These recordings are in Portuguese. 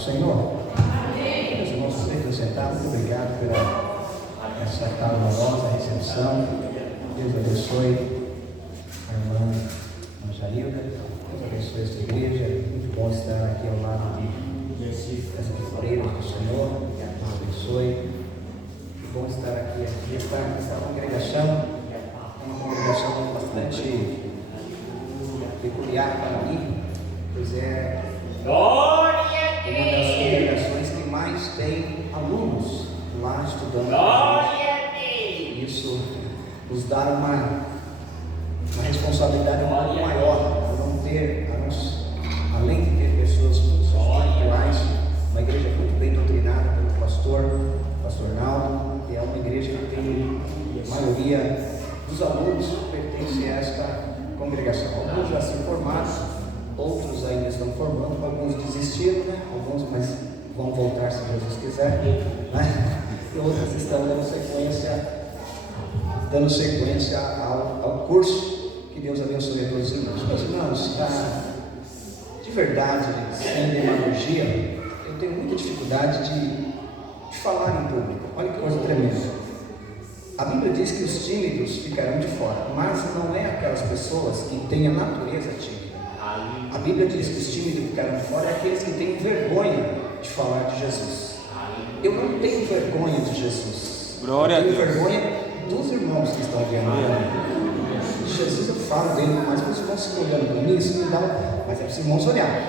Senhor. Amém. Meus irmãos, sejam sentados. Muito obrigado pela essa calorosa recepção. Deus abençoe a irmã Jailda. Deus abençoe esta igreja. Muito bom estar aqui ao lado dessas freiras do Senhor. Deus abençoe. Muito bom estar aqui. Esta congregação é uma congregação bastante peculiar para mim, pois é uma das congregações que mais tem alunos lá estudando. Isso nos dá uma responsabilidade um pouco maior, além de ter pessoas espirituais, uma igreja muito bem doutrinada pelo pastor Naldo, e é uma igreja que tem a maioria dos alunos pertencem a esta congregação. Alguns já se formaram, outros ainda estão formando, alguns desistiram, né? Alguns, mas vão voltar se Jesus quiser, né? E outros estão dando sequência ao curso. Que Deus abençoe a todos os irmãos. Meus irmãos, de verdade, sem demagogia, eu tenho muita dificuldade de falar em público. Olha que coisa tremenda. A Bíblia diz que os tímidos ficarão de fora, mas não é aquelas pessoas que têm a natureza tímida. A Bíblia diz que os tímidos ficarão de fora é aqueles que têm vergonha de falar de Jesus. Eu não tenho vergonha de Jesus. Glória a Deus. Eu tenho vergonha dos irmãos que estão vendo. De Jesus eu falo dele, mas vocês vão se olhando para mim, isso me dá mas é para os irmãos olhar.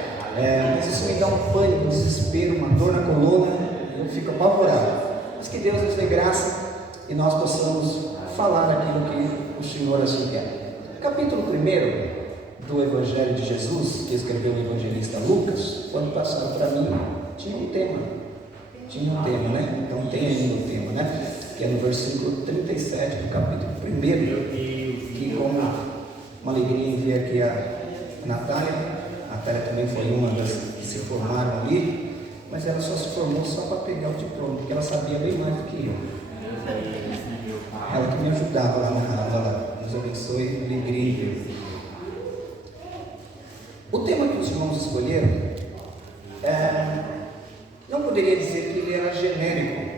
Mas isso me dá um pânico, um desespero, uma dor na coluna, eu fico apavorado. Mas que Deus nos dê graça e nós possamos falar aquilo que o Senhor assim quer. Capítulo 1 do Evangelho de Jesus, que escreveu o evangelista Lucas, quando passaram para mim, tinha um tema, né? Então tem ainda um tema, né? Que é no versículo 37 do capítulo 1, que com uma alegria enviei aqui a Natália também foi uma das que se formaram ali, mas ela só se formou só para pegar o diploma, porque ela sabia bem mais do que eu. Ela que me ajudava lá na aula, nos abençoe, alegria. O tema que os irmãos escolheram, não poderia dizer que ele era genérico,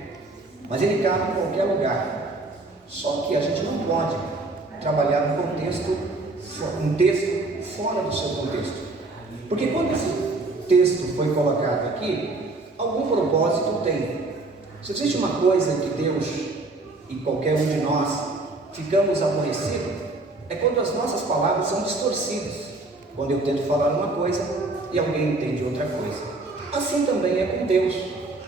mas ele cabe em qualquer lugar. Só que a gente não pode trabalhar um texto fora do seu contexto. Porque quando esse texto foi colocado aqui, algum propósito tem. Se existe uma coisa que Deus e qualquer um de nós ficamos aborrecidos, é quando as nossas palavras são distorcidas. Quando eu tento falar uma coisa e alguém entende outra coisa. Assim também é com Deus.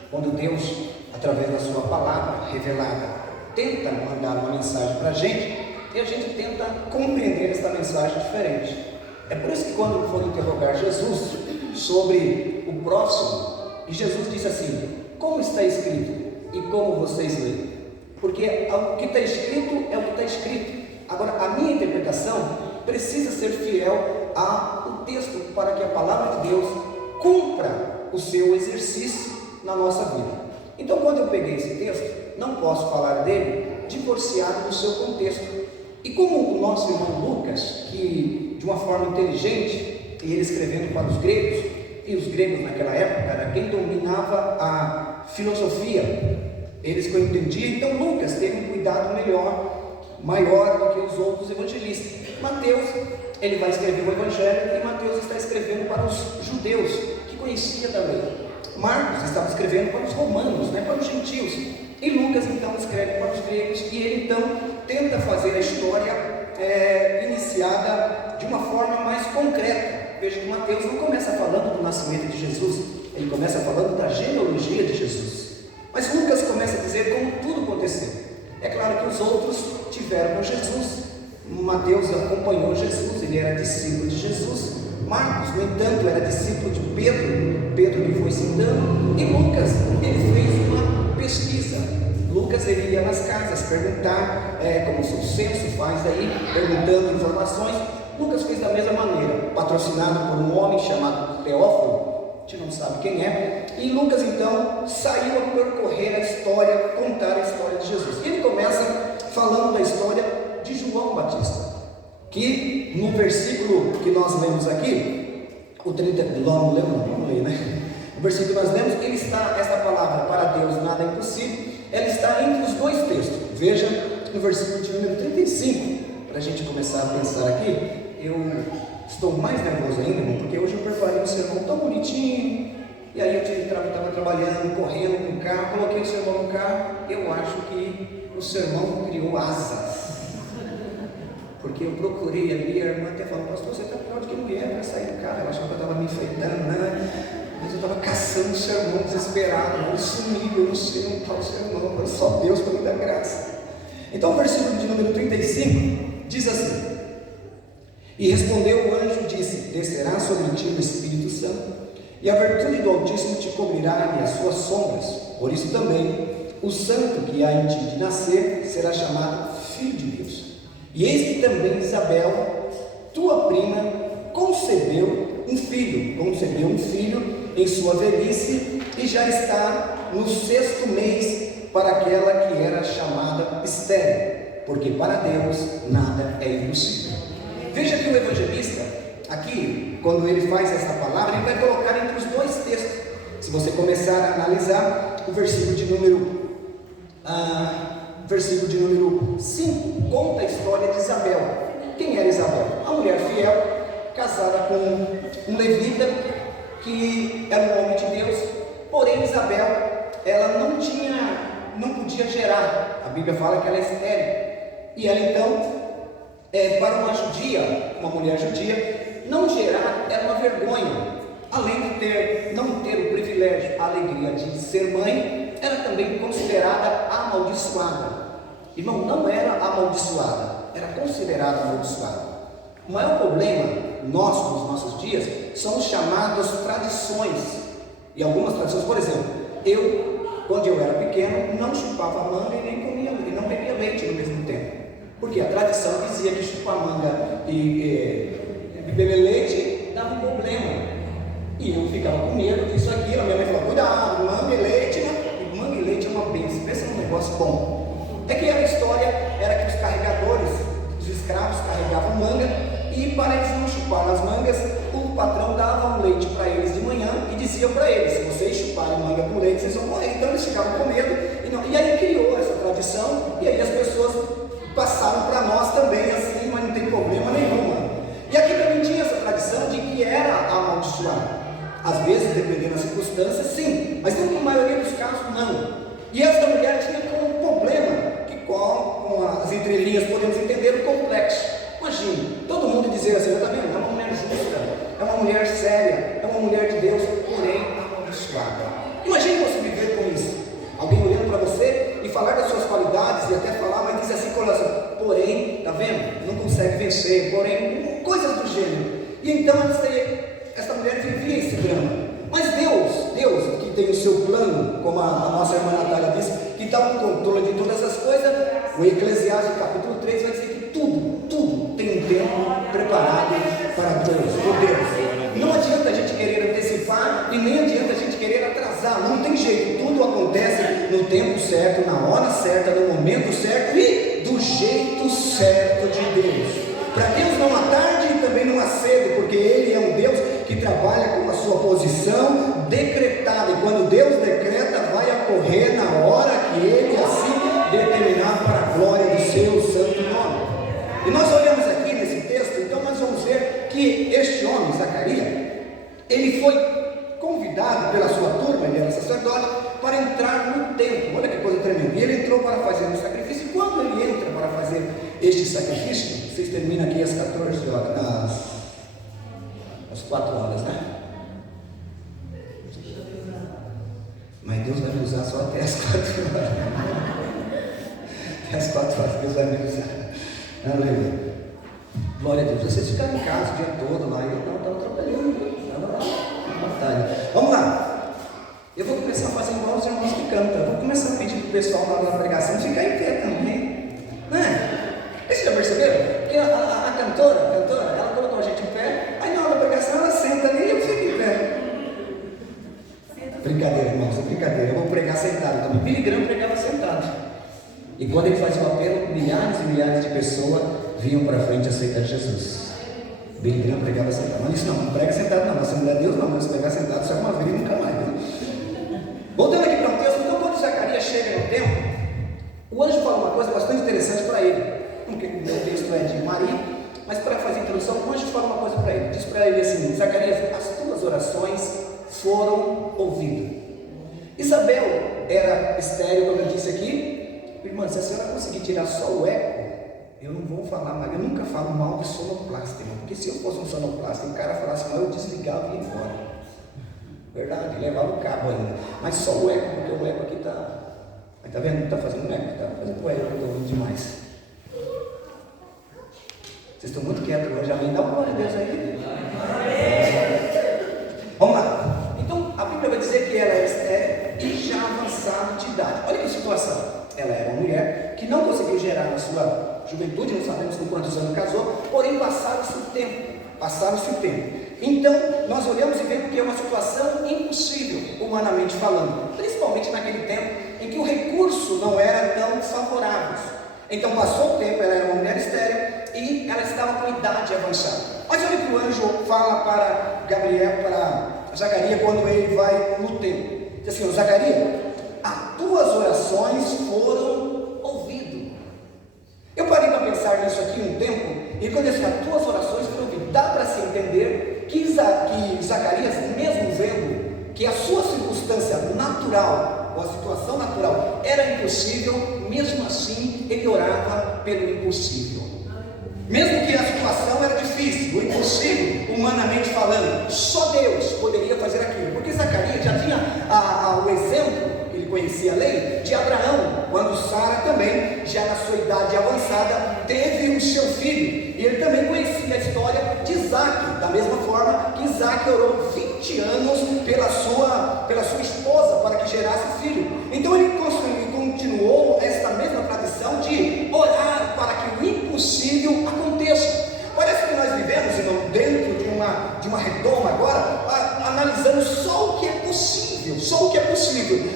Quando Deus, através da sua palavra revelada, tenta mandar uma mensagem para a gente, e a gente tenta compreender essa mensagem diferente. É por isso que quando foram interrogar Jesus sobre o próximo, e Jesus disse assim: como está escrito e como vocês leem? Porque o que está escrito é o que está escrito. Agora, a minha interpretação precisa ser fiel ao texto para que a palavra de Deus cumpra o seu exercício na nossa vida. Então, quando eu peguei esse texto, não posso falar dele divorciado do seu contexto. E como o nosso irmão Lucas, que de uma forma inteligente, e ele escrevendo para os gregos, e os gregos naquela época era quem dominava a filosofia, eles que eu entendi, então Lucas teve um cuidado maior do que os outros evangelistas. Mateus, ele vai escrever o evangelho, e Mateus está escrevendo para os judeus, que conhecia da lei. Marcos estava escrevendo para os romanos, para os gentios, e Lucas então escreve para os gregos, e ele então tenta fazer a história iniciada de uma forma mais concreta. Veja que Mateus não começa falando do nascimento de Jesus, ele começa falando da genealogia de Jesus. Mas Lucas começa a dizer como tudo aconteceu. É claro que os outros tiveram com Jesus. Mateus acompanhou Jesus, ele era discípulo de Jesus. Marcos, no entanto, era discípulo de Pedro que foi citando. E Lucas, ele fez uma pesquisa. Lucas, ele ia nas casas perguntar, como o seu censo faz aí, perguntando informações. Lucas fez da mesma maneira, patrocinado por um homem chamado Teófilo, a gente não sabe quem é, e Lucas então saiu a percorrer a história, contar a história de Jesus. E ele começa falando da história de João Batista, que no versículo que nós lemos aqui, o 30, vamos ler, né? O versículo que nós lemos, ele está, essa palavra, para Deus nada é impossível, ela está entre os dois textos. Veja no versículo de número 35, para a gente começar a pensar aqui. Eu estou mais nervoso ainda, irmão, porque hoje eu preparei um sermão tão bonitinho, e aí eu estava trabalhando, correndo com o carro, coloquei o sermão no carro. Eu acho que o sermão criou asas, porque eu procurei ali, a irmã até falou: pastor, você está pior do que mulher para sair do carro. Ela achou que eu estava me enfeitando, né? Mas eu estava caçando o sermão desesperado, eu sumi, eu não sei onde está o sermão, mas só Deus para me dar graça. Então o versículo de número 35 diz assim: e respondeu o anjo e disse: descerá sobre ti o Espírito Santo, e a virtude do Altíssimo te cobrirá e as suas sombras. Por isso também o santo que há em ti de nascer será chamado Filho de Deus. E eis que também Isabel, tua prima, concebeu um filho em sua velhice, e já está no 6º mês para aquela que era chamada estéril, porque para Deus nada é impossível. Veja que o evangelista, aqui, quando ele faz essa palavra, ele vai colocar entre os dois textos. Se você começar a analisar o versículo de número 5, conta a história de Isabel. Quem era Isabel? A mulher fiel, casada com um levita, que era um homem de Deus. Porém Isabel, ela não podia gerar. A Bíblia fala que ela é estéril, e ela então, para uma mulher judia, não gerar era uma vergonha. Além de não ter o privilégio, a alegria de ser mãe, era também considerada amaldiçoada. Irmão, não era amaldiçoada, era considerada amaldiçoada. O maior problema nosso, nos nossos dias, são os chamados tradições. E algumas tradições, por exemplo, quando eu era pequeno, não chupava manga e nem comia, e não bebia leite no mesmo tempo. Porque a tradição dizia que chupar manga e beber leite dava um problema. E eu ficava com medo disso, aquilo. A minha mãe falou: cuidado, manga e leite é uma bênção, pensa num negócio bom. É que a história era que os carregadores, os escravos carregavam manga, e para eles não chupar as mangas, o patrão dava um leite para eles de manhã e dizia para eles: se vocês chuparem manga com leite, vocês vão morrer. Então eles ficavam com medo, e aí criou essa tradição, e aí as pessoas passaram para nós também assim, mas não tem problema nenhum. E aqui também tinha essa tradição de que era amaldiçoado. Às vezes, dependendo das circunstâncias, sim, mas na maioria dos casos, não. E essa mulher tinha como problema, que com as entrelinhas podemos entender o complexo. Imagine, todo mundo dizer assim: está vendo? É uma mulher justa, é uma mulher séria, é uma mulher de Deus, porém amaldiçoada. Imagine você viver com isso. Alguém olhando para você e falar das suas qualidades, e até falar, mas diz assim, porém, está vendo? Não consegue vencer, porém, coisas do gênero. E então essa mulher vivia esse drama. Mas Deus que tem o seu plano, como a nossa irmã Natália disse, que está no controle de todas as coisas. O Eclesiastes capítulo 3 vai dizer que tudo tem um tempo preparado para Deus, por Deus. Não adianta a gente querer antecipar e nem adianta a gente querer atrasar, não tem jeito. Tudo acontece no tempo certo, na hora certa, no momento certo e do jeito certo de Deus. Para Deus não há tarde e também não há cedo, porque Ele é um Deus que trabalha com a sua posição decretada, e quando Deus decreta, vai ocorrer na hora que Ele assim determinar, para a glória do seu santo nome. E nós olhamos aqui nesse texto, então nós vamos ver que este homem, Zacarias, ele foi convidado pela sua turma, ele era sacerdote, para entrar no templo. Olha que coisa tremenda. E ele entrou para fazer um sacrifício. E quando ele entra para fazer este sacrifício, vocês terminam aqui às 14 horas, às 4 horas, né? Mas Deus vai me usar só até as 4 horas. Até as 4 horas Deus vai me usar. Aleluia. Glória a Deus. Vocês ficaram em casa o dia todo lá, eu não estava trabalhando, estava lá na batalha. Vamos lá. Eu vou começar a fazer igual os irmãos que cantam. Eu vou começar a pedir para o pessoal lá da pregação ficar em pé também. Né? Vocês já perceberam? Porque a cantora, ela colocou a gente em pé, aí na hora da pregação ela senta ali e eu fico em pé. Brincadeira, irmãos, é brincadeira. Eu vou pregar sentado também. Billy Graham pregava sentado. E quando ele fazia o apelo, milhares e milhares de pessoas vinham para frente aceitar Jesus. Billy Graham pregava sentado. Mas isso não prega sentado não. A Assembleia de Deus não, mas pregar sentado só uma vez e nunca mais. Né? coisa interessante para ele. O meu texto é de Maria, mas para fazer a introdução, o anjo fala uma coisa para ele. Diz para ele assim: Zacarias, as tuas orações foram ouvidas. Isabel era estéril, como eu disse aqui. Irmã, se a senhora conseguir tirar só o eco, eu não vou falar mais. Eu nunca falo mal de sonoplasta, irmão, porque se eu fosse um sonoplasta e o cara falasse mal, eu desligava e ia embora. Verdade, levava o cabo ainda. Mas só o eco, porque o eco aqui está. Está vendo? Não está fazendo eco, está fazendo eco, eu estou ouvindo demais. Vocês estão muito quietos hoje, amém? Dá uma glória a Deus aí. Vamos lá. Então, a Bíblia vai dizer que ela é estéril e já avançada de idade. Olha que situação. Ela era uma mulher que não conseguiu gerar na sua juventude, não sabemos com quantos anos casou, porém passaram-se o tempo. Então, nós olhamos e vemos que é uma situação impossível, humanamente falando, principalmente naquele tempo em que o recurso não era tão favorável. Então, passou o tempo, ela era uma mulher estéril e ela estava com idade avançada. Mas olha que o anjo fala para Gabriel, para Zacarias, quando ele vai no templo. Diz assim: Zacarias, as tuas orações foram ouvidas. Eu parei para pensar nisso aqui um tempo, e quando eu disse, as tuas orações foram ouvidas, dá para se entender que Zacarias, mesmo vendo que a sua circunstância natural, ou a situação natural, era impossível, mesmo assim ele orava pelo impossível. Mesmo que a situação era difícil, o impossível, humanamente falando, só Deus poderia fazer aquilo, porque Zacarias já tinha o exemplo, ele conhecia a lei, de Abraão, quando Sara também, já na sua idade avançada, teve o seu filho, e ele também conhecia a história de Isaac, da mesma forma que Isaac orou 20 anos pela sua esposa, para que gerasse filho. Então ele continuou esta mesma tradição de orar para que o impossível aconteça. Parece que nós vivemos, irmão, dentro de uma redoma agora, analisando só o que é possível,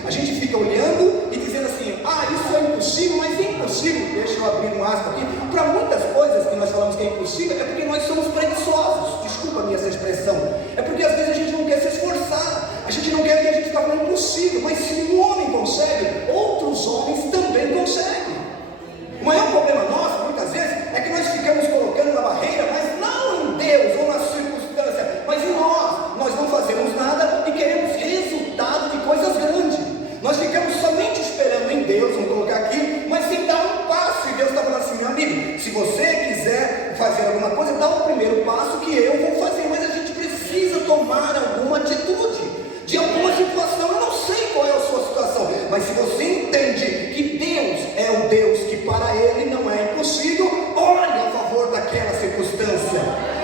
A gente fica olhando e dizendo assim: isso é impossível, mas é impossível, deixa eu abrir um aspas aqui, para muitas coisas que nós falamos que é impossível, é porque nós somos preguiçosos, desculpa a minha essa expressão, é porque às vezes a gente não quer se esforçar, a gente não quer, que a gente está falando impossível, mas se um homem consegue, outros homens também conseguem. O maior problema nosso, muitas vezes, é que nós ficamos colocando na barreira, mas não em Deus ou na circunstância, mas em nós. Nós não fazemos nada e queremos resultado de coisas grandes. Nós ficamos somente esperando em Deus, vamos colocar aqui, mas sem dar um passo. E Deus está falando assim: meu amigo, se você quiser fazer alguma coisa, dá o primeiro passo que eu vou fazer, mas a gente precisa tomar alguma atitude de alguma situação. Eu não sei qual é a sua situação, mas se você entende que Deus é o Deus que para Ele não é impossível, olhe a favor daquela circunstância,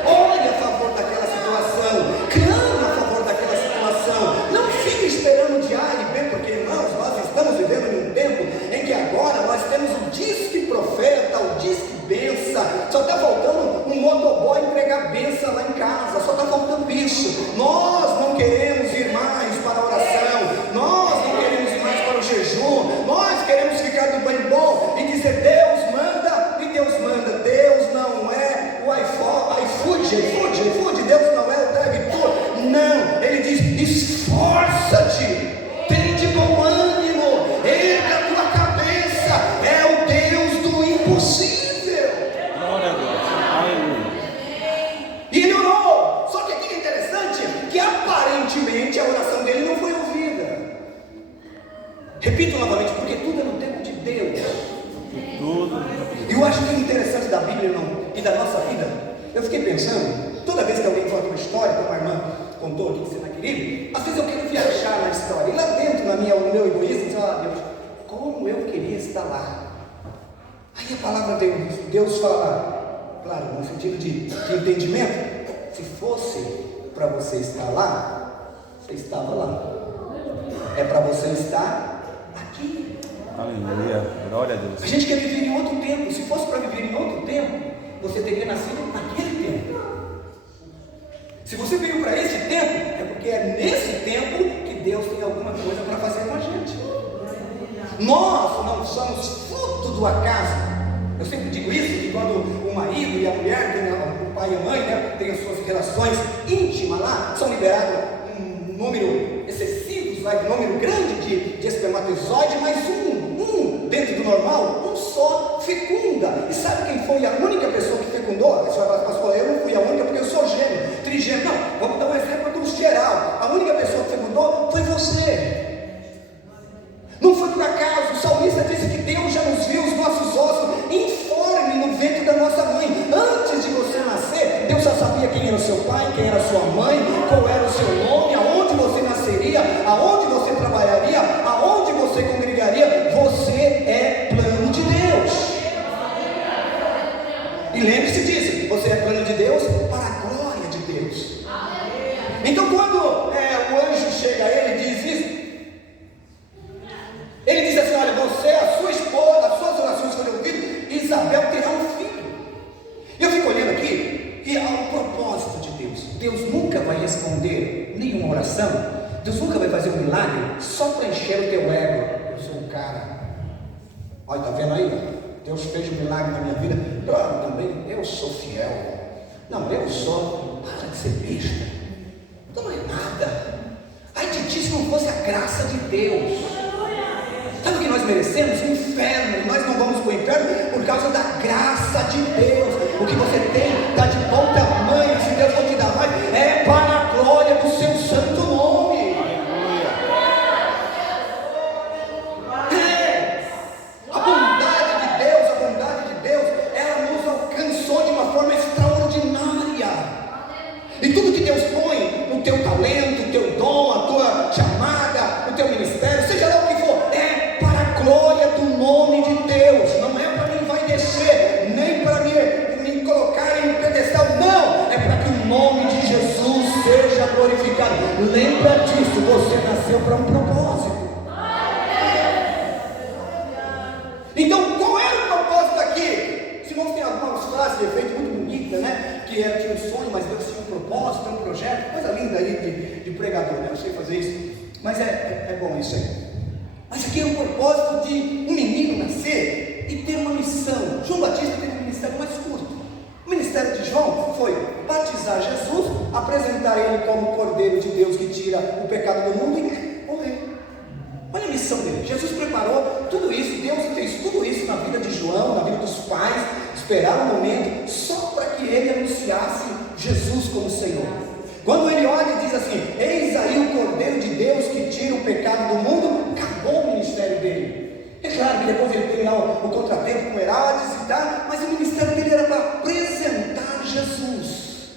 olhe a favor daquela situação, clame a favor daquela situação. Não fique esperando de A e B, porque irmãos, nós estamos vivendo em um tempo em que agora nós temos o disque profeta, o disque benção. Só está faltando um motoboy entregar benção lá em casa, só está faltando isso. Nós não queremos ir mais para a oração, nós não queremos ir mais para o jejum, nós queremos ficar do bem bom e dizer: Deus manda, e Deus manda. Deus não é o iFood, Deus não é o DriveThru, não. Ele diz: esforça-te, tem de bom ânimo, erga a tua cabeça, é o Deus do impossível. E ele orou, só que aqui é interessante que aparentemente a oração dele não foi ouvida. Repito novamente, porque tudo é no tempo de Deus. E eu acho que é interessante da Bíblia, irmão, e da nossa vida. Eu fiquei pensando, toda vez que alguém conta uma história, como a irmã contou aqui, que você não é querido, às vezes eu quero viajar na história, e lá dentro, no meu egoísmo, Deus, como eu queria estar lá. Aí a palavra de Deus fala, claro, no sentido de entendimento: se fosse para você estar lá, você estava lá. É para você estar aqui. Aleluia, glória a Deus. A gente quer viver em outro tempo. Se fosse para viver em outro tempo, você teria nascido naquele tempo. Se você veio para esse tempo, é porque é nesse tempo que Deus tem alguma coisa para fazer com a gente. Nós não somos fruto do acaso. Eu sempre digo isso, que quando o marido e a mulher, o pai e a mãe, né, têm as suas relações íntimas lá, são liberados um número excessivo, um número grande de espermatozoide, mas um dentro do normal, um só fecunda. E sabe quem foi a única pessoa que fecundou? Você vai falar, pastor, eu não fui a única porque eu sou gêmeo, trigêmeo. Não, vamos dar um exemplo do geral. A única pessoa que fecundou foi você. Não foi por acaso. O salmista disse que Deus já nos viu os nossos ossos informe no ventre da nossa mãe. Antes de você nascer, Deus já sabia quem era o seu pai, quem era a sua mãe, qual era o seu nome, aonde você nasceria, aonde você trabalharia, aonde você congregaria. Você é plano de Deus. E lembre-se disso, você é plano de Deus para a glória de Deus. Então quando o anjo chega a ele e diz isso, ele diz assim, olha, você, a sua esposa, as suas orações foram ouvidas, e Isabel terá um filho. E eu fico olhando aqui, e há um propósito de Deus. Deus nunca vai responder nenhuma oração, Deus nunca vai fazer um milagre só para encher o teu ego. Eu sou um cara, olha, está vendo aí? Deus fez um milagre na minha vida, também eu sou fiel. Não, eu sou, para de ser besta, então não é nada. Ai de ti se não fosse a graça de Deus. Sabe o que nós merecemos? O inferno. E nós não vamos para o inferno por causa da graça de Deus. O que você tem está de bom tamanho. Se Deus não te dá mais, é para a glória do seu santo nome. A bondade de Deus, ela nos alcançou de uma forma extraordinária. E tudo que Deus põe, o teu talento, o teu dom, a tua chamada, o teu ministério, seja lá o que for, é para a glória do nome de Deus. Não é para quem vai descer, nem para me colocar em pedestal, não, é para que o nome de Jesus seja glorificado. Lembra disso, você nasceu para um propósito. Então, qual era o propósito aqui? Simão tem algumas frases de efeito muito bonitas, né? Que era tinha um sonho, mas Deus tinha um propósito, um projeto, coisa linda aí de pregador, né? Eu sei fazer isso, mas é bom isso aí. Mas aqui é o propósito de um menino nascer e ter uma missão. João Batista teve um ministério mais curto. O ministério de João foi batizar Jesus, apresentar ele como Cordeiro de Deus que tira o pecado do mundo e morrer. Olha a missão dele. Jesus preparou tudo isso, Deus fez tudo isso na vida de João, na vida dos pais, esperaram um momento só para que ele anunciasse Jesus como Senhor. Quando ele olha e diz assim, eis aí o Cordeiro de Deus que tira o pecado do mundo, acabou o ministério dele. É claro que depois ele teve lá o contratempo com Herodes e tal, mas o ministério dele era para apresentar Jesus.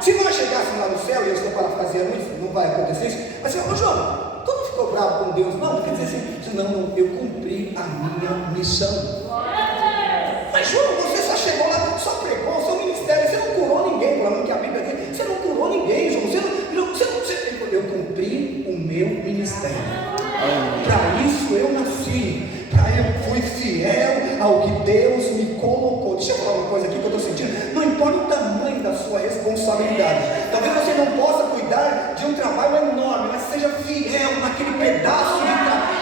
Se nós chegássemos lá no céu, e eu estou parafraseando isso, não vai acontecer isso, mas assim, ô João, tu não ficou bravo com Deus? Não, quer dizer assim, não, eu cumpri a minha missão. Mas João, você só chegou lá, só pregou, seu ministério, você não curou ninguém, por amor que a Bíblia diz, você não curou ninguém, João, eu cumpri o meu ministério. Para isso eu nasci, eu fui fiel ao que Deus me colocou. Deixa eu falar uma coisa aqui que eu estou sentindo. Não importa o tamanho da sua responsabilidade, talvez você não possa cuidar de um trabalho enorme, mas seja fiel naquele pedaço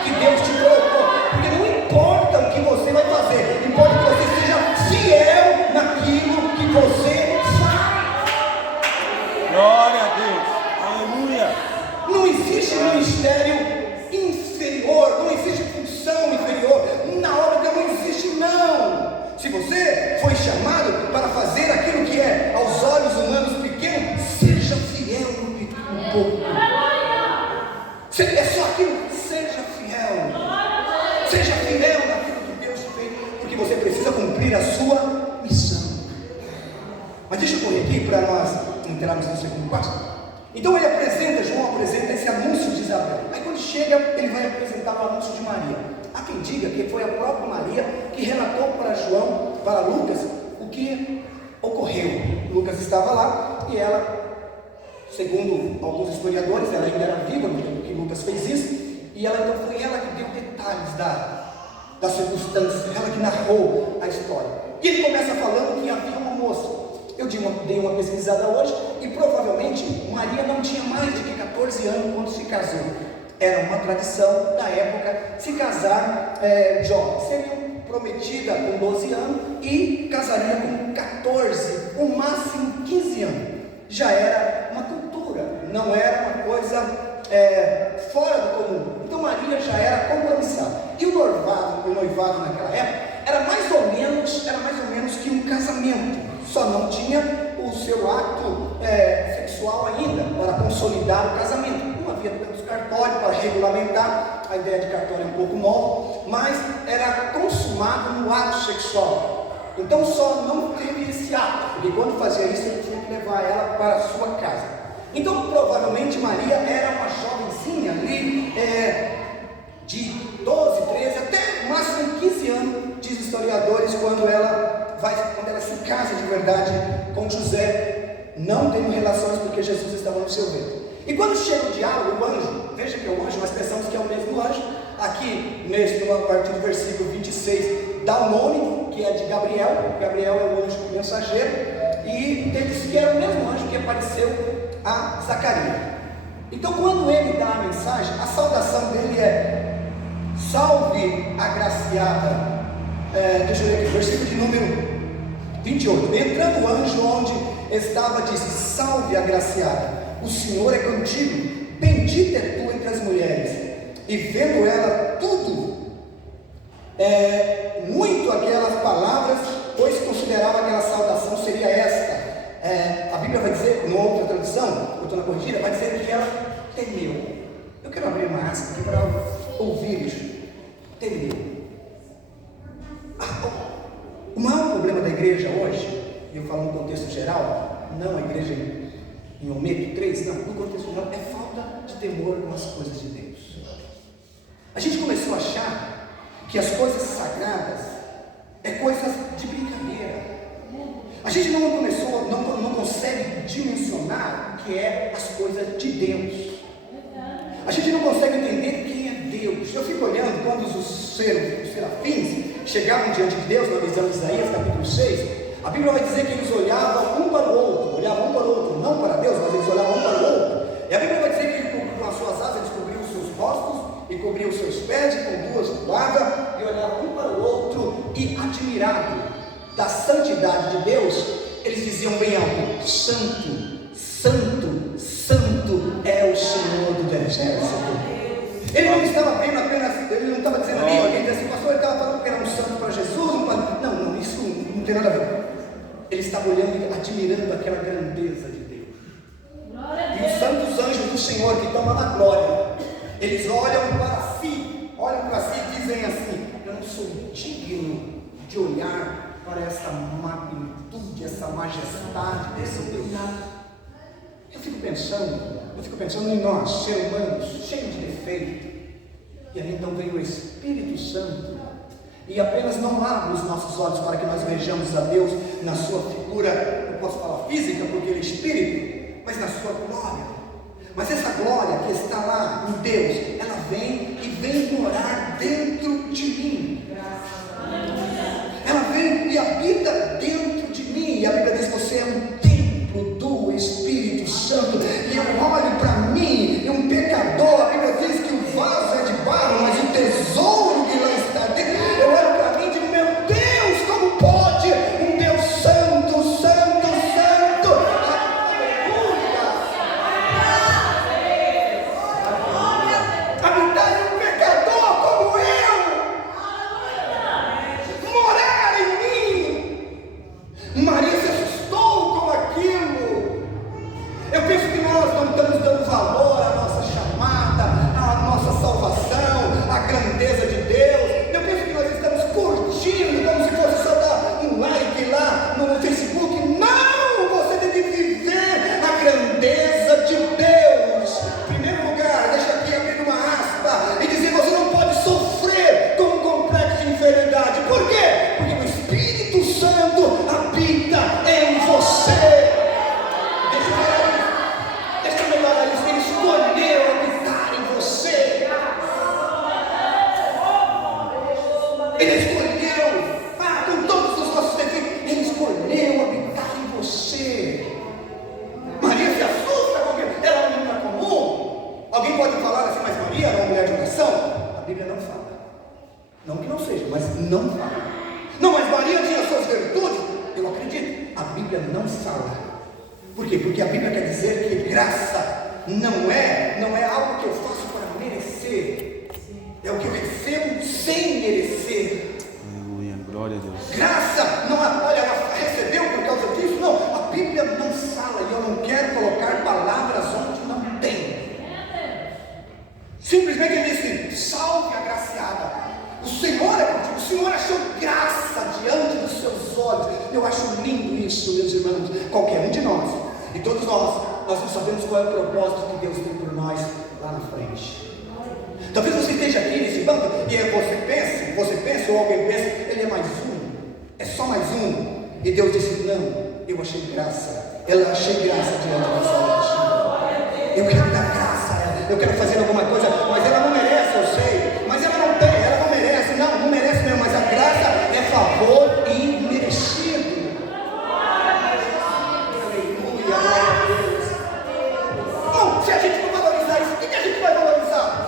que Deus te colocou, porque não importa o que você vai fazer, importa que você seja fiel naquilo que você faz. Glória a Deus, aleluia. Não existe ministério inferior, não existe função inferior na obra, não existe não. Se você foi chamado para fazer aquilo que é aos olhos humanos pequeno, seja fiel no pouco. É só aquilo, seja fiel naquilo que Deus fez, porque você precisa cumprir a sua missão. Mas deixa eu correr aqui para nós entrarmos no segundo passo. Então João apresenta esse anúncio de Isabel. Aí quando chega, ele vai apresentar o anúncio de Maria. Há quem diga que foi a própria Maria que relatou para Lucas, o que ocorreu. Lucas estava lá e ela, segundo alguns historiadores, ela ainda era viva no tempo que Lucas fez isso, e então foi ela que deu detalhes da circunstância, ela que narrou a história. E ele começa falando que havia uma moça. Eu dei uma pesquisada hoje e provavelmente Maria não tinha mais de 14 anos quando se casou. Era uma tradição da época se casar jovem. Seria prometida com 12 anos e casaria com 14, o máximo 15 anos. Já era uma cultura, não era uma coisa fora do comum. Então Maria já era compromissada. E o noivado naquela época era mais ou menos que um casamento, só não tinha o seu ato sexual ainda para consolidar o casamento. Não havia tantos cartórios para regulamentar, a ideia de cartório é um pouco nova, mas era consumado no ato sexual. Então só não teve esse ato, porque quando fazia isso ele tinha que levar ela para a sua casa. Então provavelmente Maria era uma jovenzinha ali, de 12, 13, até máximo 15 anos, diz historiadores, quando ela se casa de verdade com José, não tendo relações porque Jesus estava no seu ventre. E quando chega o diálogo, o anjo, veja que é o anjo, nós pensamos que é o mesmo anjo, aqui a partir do versículo 26, dá o nome, que é de Gabriel. Gabriel é o anjo mensageiro, e diz que era o mesmo anjo que apareceu a Zacarias. Então quando ele dá a mensagem, a saudação dele é: salve agraciada, deixa eu ver aqui, versículo de número 28, entrando o anjo onde estava, disse: salve agraciada, o Senhor é contigo, bendita é tu entre as mulheres. E vendo ela tudo, muito aquelas palavras, pois considerava que aquela saudação seria esta. A Bíblia vai dizer, numa outra tradução, eu estou na corrigida, vai dizer que ela temeu. Eu quero abrir uma aspa aqui para ouvir isso. Temeu. O maior problema da igreja hoje, e eu falo no contexto geral, não a igreja em Ometo 3, não, no contexto geral, é falta de temor com as coisas de Deus. A gente começou a achar que as coisas sagradas é coisas de brincadeira. A gente não consegue dimensionar o que é as coisas de Deus. A gente não consegue entender quem é Deus. Eu fico olhando quando os serafins chegavam diante de Deus, na visão de Isaías, capítulo 6, a Bíblia vai dizer que eles olhavam um para o outro, não para Deus, mas eles olhavam um para o outro. E a Bíblia vai dizer que com as suas asas eles cobriam os seus rostos, e cobriam os seus pés, e com duas guardas, e olhavam um para o outro, e admirado da santidade de Deus, eles diziam bem alto: santo, santo, santo é o Senhor do exército. Ele não estava vendo apenas, ele não estava dizendo ali, alguém disse assim: pastor, ele estava falando que era um santo para Jesus, não, isso não tem nada a ver. Ele estava olhando e admirando aquela grandeza de Deus. E os santos anjos do Senhor que estão lá na glória, eles olham para si e dizem assim: eu não sou digno de olhar para essa magnitude, essa majestade desse Deus. Eu fico pensando em nós, seres humanos, cheios de defeito. E aí então vem o Espírito Santo e apenas não abre os nossos olhos para que nós vejamos a Deus na sua figura, eu posso falar física porque Ele é Espírito, mas na sua glória. Mas essa glória que está lá em Deus, ela vem morar dentro de mim. Ela vem e habita dentro de mim. E a Bíblia diz: você é um templo do Espírito Santo. E eu olho para mim, um pecador. A Bíblia diz que o vaso é de barro, mas o tesouro que lá está dentro. Eu olho para mim e digo: meu Deus, como pode um Deus santo, santo, santo? Habitar em um pecador como eu, morar em mim. Maria se assustou com aquilo. Eu penso que nós não estamos dando valor à nossa chamada, à nossa salvação, à grandeza de Deus. Eu penso que nós estamos curtindo como se fosse só dar um like lá no Facebook. Não! Você tem que viver a grandeza de Deus. Em primeiro lugar, deixa aqui abrir uma aspa e dizer: você não pode sofrer com um complexo de inferioridade. Por quê? Porque o Espírito Santo habita em você. Deixa eu melhorar isso. Ele escolheu habitar em você. Ele escolheu, com todos os nossos defeitos, Ele escolheu habitar em você. Maria se assusta porque ela é uma menina comum. Alguém pode falar assim: mas Maria era uma mulher de oração? A Bíblia não fala. Não que não seja, mas não fala. Não, mas Maria tinha suas virtudes. Eu acredito. A Bíblia não fala. Por quê? Porque a Bíblia quer dizer que graça não é algo que eu faço para merecer, é o que eu recebo sem merecer. Aleluia, glória a Deus. Graça, não é, olha, ela recebeu por causa disso, não, a Bíblia não fala, e eu não quero colocar palavras onde não tem. Simplesmente ele disse: salve a agraciada, o Senhor é contigo, o Senhor achou graça diante dos seus olhos. Eu acho lindo isso, meus irmãos. Qualquer um de nós, e todos nós não sabemos qual é o propósito que Deus tem por nós lá na frente. Talvez você esteja aqui nesse banco e você pense, ou alguém pense, ele é mais um, é só mais um. E Deus disse: não, eu achei graça, ela achei graça diante da sua vida. Eu quero dar graça a ela, eu quero fazer alguma coisa, mas ela não merece, eu sei, mas ela não tem, ela não merece, não merece mesmo, mas a graça é favor imerecido. Aleluia, glória a Deus. Bom, se a gente não valorizar isso, o que a gente vai valorizar?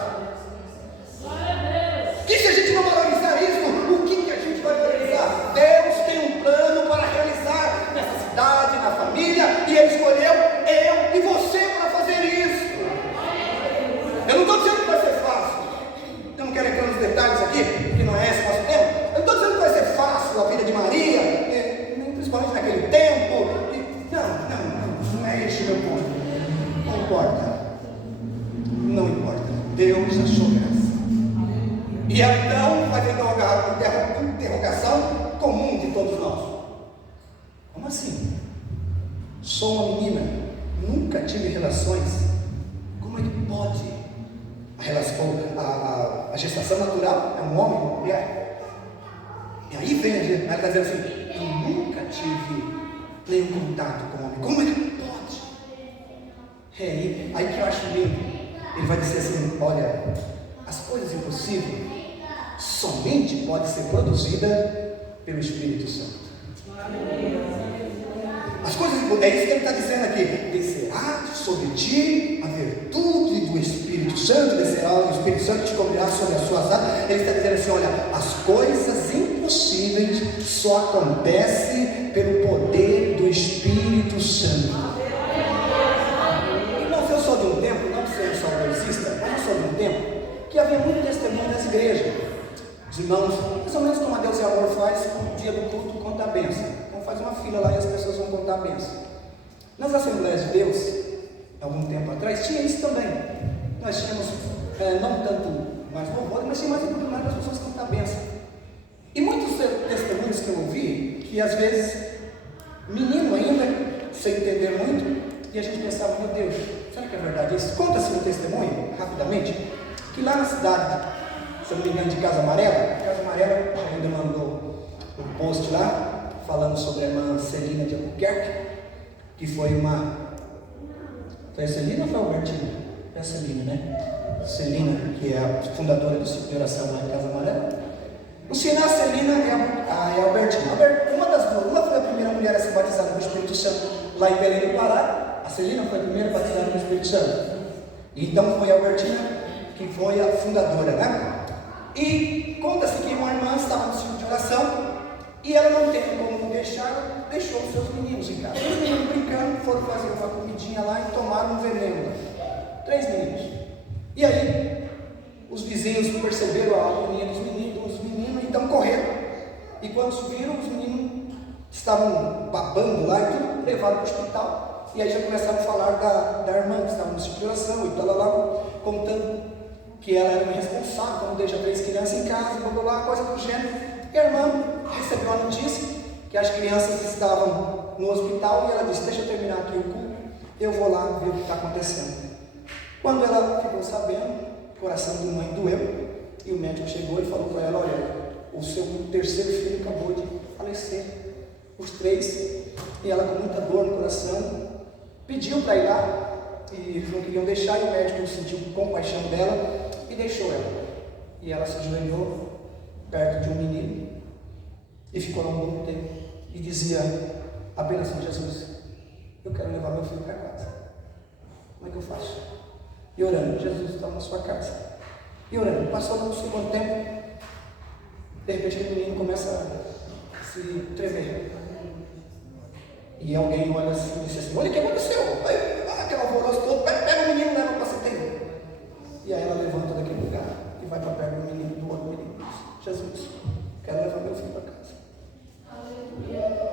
E se a gente não valorizar isso, o que a gente vai valorizar? Deus tem um plano para realizar nessa cidade, na família, e Ele escolheu eu e você para fazer isso. Eu não estou dizendo que vai ser fácil, eu não quero entrar nos detalhes aqui, que não é esse o nosso tempo. Eu não estou dizendo que vai ser fácil a vida de Maria, principalmente naquele tempo. Não é esse o meu ponto. Não importa, Deus achou graça. E ela então faz a interrogação comum de todos nós: como assim? Sou uma menina, nunca tive relações, como é que pode? A gestação natural é um homem e uma mulher. E aí vem ela está dizendo assim: eu nunca tive nenhum contato com homem, como é que pode? É aí que eu acho lindo. Ele vai dizer assim: olha, as coisas impossíveis somente podem ser produzidas pelo Espírito Santo. As coisas, é isso que ele está dizendo aqui: descerá sobre ti a virtude do Espírito Santo, descerá o Espírito Santo, te cobrirá sobre as suas asas. Ele está dizendo assim: olha, as coisas impossíveis só acontecem pelo poder do Espírito Santo. Irmãos, eu sou de um tempo, não sendo saudosista, mas eu sou de um tempo que havia muito testemunho nas igrejas. Os irmãos, mais ou menos como a Deus e Amor faz, no dia do culto, conta a bênção. Então faz uma fila lá e as pessoas vão contar a bênção. Nas Assembleias de Deus, algum tempo atrás, tinha isso também. Nós tínhamos, não tanto mais louvor, mas tinha mais oportunidade das pessoas contar a bênção. E muitos testemunhos que eu ouvi, que às vezes, menino ainda, sem entender muito, e a gente pensava: meu Deus, será que é verdade isso? Conta-se um testemunho, rapidamente, que lá na cidade, se eu não me engano, de Casa Amarela, ainda mandou um post lá, falando sobre a irmã Celina de Albuquerque, que foi a Celina ou foi a Albertina? É a Celina, né? Celina, que é a fundadora do ciclo de oração lá em Casa Amarela. O Celina, a Celina e a Albertina. Uma das duas, uma foi a primeira mulher a ser batizada no Espírito Santo lá em Belém do Pará. A Celina foi a primeira batizada no Espírito Santo. Então foi a Albertina que foi a fundadora, né? E conta-se que uma irmã estava no ciclo de oração e ela não teve como deixar, deixou os seus meninos em casa. Os meninos brincando, foram fazer uma comidinha lá e tomaram um veneno. 3 meninos. E aí, os vizinhos perceberam a agonia dos meninos, então correram. E quando viram, os meninos estavam babando lá e tudo, levaram para o hospital. E aí já começaram a falar da irmã que estava no ciclo de oração e tal, lá, contando que ela era uma responsável, quando deixa 3 crianças em casa, coisa do gênero. E a irmã recebeu a notícia que as crianças estavam no hospital e ela disse: deixa eu terminar aqui o culto, eu vou lá ver o que está acontecendo. Quando ela ficou sabendo, o coração da mãe doeu, e o médico chegou e falou para ela: olha, o seu 3º filho acabou de falecer, os 3, e ela com muita dor no coração, pediu para ir lá, e eles não queriam deixar, e o médico sentiu compaixão dela, e deixou ela. E ela se ajoelhou perto de um menino e ficou lá um bom tempo e dizia apenas assim: Jesus, eu quero levar meu filho para casa, como é que eu faço? E orando: Jesus, está na sua casa. E orando, passou um segundo tempo, de repente o menino começa a se tremer, e alguém olha assim e diz assim: olha, o que aconteceu? aquele alvoroço todo, pega o menino e leva para a CTI. E aí ela levanta daquele lugar e vai para perto do menino, do outro menino. Jesus, quero levar meu filho para casa.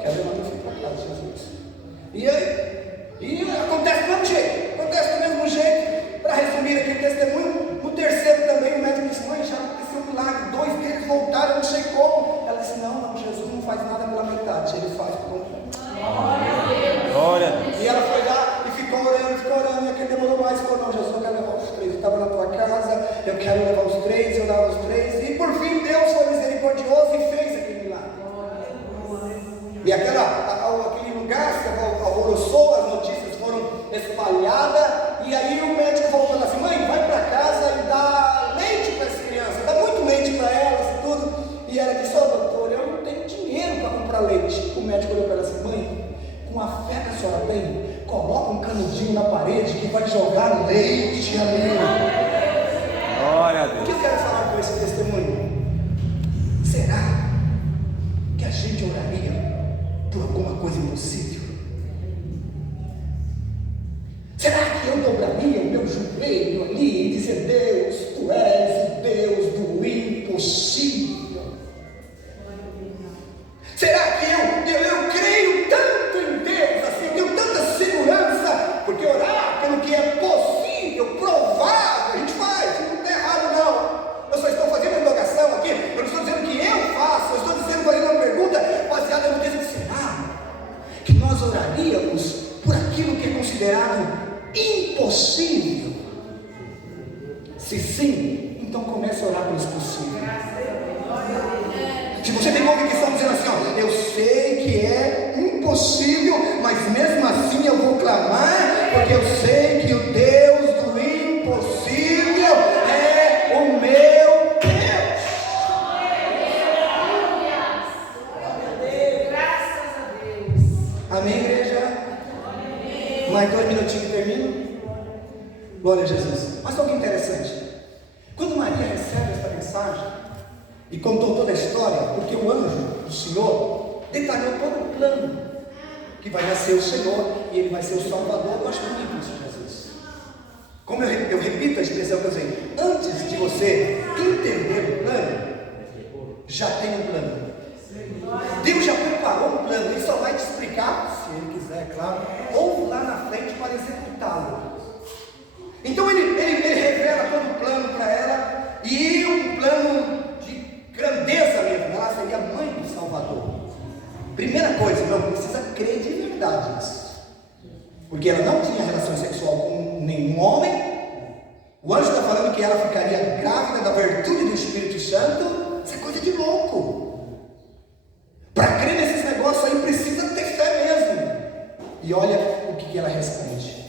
Quero levar meu filho para casa, Jesus. E acontece do mesmo jeito, para resumir aqui o testemunho. No terceiro também, o médico disse: mãe, já aconteceu um milagre, 2 deles voltaram, eu não sei como. Ela disse: não, Jesus não faz nada pela metade, ele faz por completo. Glória a Deus. E ela foi lá e ficou orando, e aquele demorou mais, falou: não, Jesus, eu quero levar os 3, eu estava na tua casa, eu quero levar os 3, eu dava os 3, e por fim Deus foi misericordioso e fez aquele milagre. E aquele lugar se alvoroçou, as notícias foram espalhadas, e aí o médico voltou assim: mãe, vai para casa e dá leite para essa criança, dá muito leite para elas e tudo. E ela disse: doutor, eu não tenho dinheiro para comprar leite. O médico olhou para ela assim: mãe, com a fé que a senhora tem, coloca um canudinho na parede que vai jogar leite ali. Glória a O Deus. que eu quero falar com esse testemunho? Será que a gente oraria por alguma coisa impossível? Será que eu dobraria o meu joelho ali e dizer: Deus, tu és o Deus do impossível? Será que eu creio tanto em Deus, assim, eu tenho tanta segurança, porque orar pelo que é possível, provável, a gente faz, não está errado não. Eu só estou fazendo uma indagação aqui, eu não estou dizendo que eu faço, eu estou dizendo, fazendo uma pergunta baseada no texto. Será que nós oraríamos por aquilo que é considerado impossível? Se sim, então comece a orar pelos possíveis. Se você tem convicção dizendo assim: ó, eu sei que é impossível, mas mesmo assim eu vou clamar, porque eu sei que o Deus do impossível é o meu Deus. Graças a Deus. Amém, igreja? Mais 2 minutinhos e termino. Glória a Jesus. Mas algo interessante: quando Maria recebe esta mensagem e contou toda a história, porque o anjo do Senhor detalhou todo o plano, que vai nascer o Senhor e ele vai ser o Salvador. Eu acho bonito isso, Jesus. Como eu repito a expressão que eu usei: antes de você entender o plano, já tem um plano. Deus já preparou um plano, ele só vai te explicar, se ele quiser, é claro, ou lá na frente para executá-lo. Então ele revela todo o plano para ela, e um plano de grandeza mesmo. Ela seria a mãe do Salvador. Primeira coisa, não precisa crer de verdade nisso, porque ela não tinha relação sexual com nenhum homem. O anjo está falando que ela ficaria grávida da virtude do Espírito Santo. Isso é coisa de louco. Para crer nesses negócios aí precisa ter fé mesmo. E olha o que ela responde.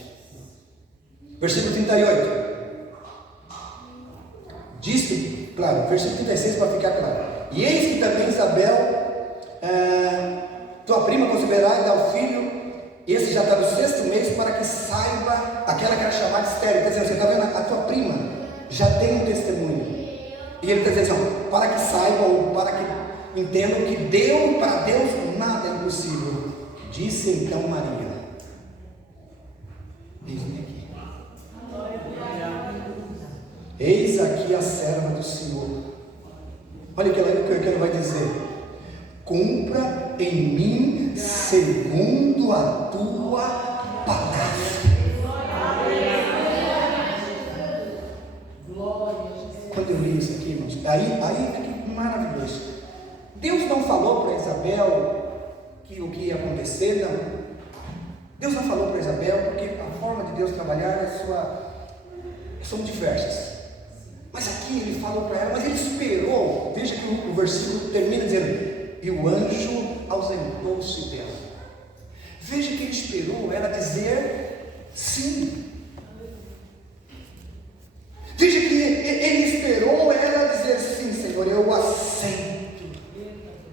Versículo 38. Diz-te, claro, versículo 36 para ficar claro: e eis que também Isabel, tua prima, considerará e dar o filho. Esse já está no 6º mês, para que saiba, aquela que era chamada estéril. Está dizendo: você está vendo, a tua prima já tem um testemunho. E ele está dizendo assim: para que saiba, ou para que entendam que para Deus nada é impossível. Disse então Maria: eis-me aqui. Eis aqui a serva do Senhor. Olha o que ela vai dizer: cumpra em mim segundo a tua palavra. Quando eu li isso aqui, irmãos, aí que maravilhoso. Deus não falou para Isabel que o que ia acontecer, não. Deus não falou para Isabel, porque a forma de Deus trabalhar são diversas. Mas aqui ele falou para ela, mas ele esperou. Veja que o versículo termina dizendo: e o anjo ausentou-se dela. Veja que ele esperou ela dizer sim.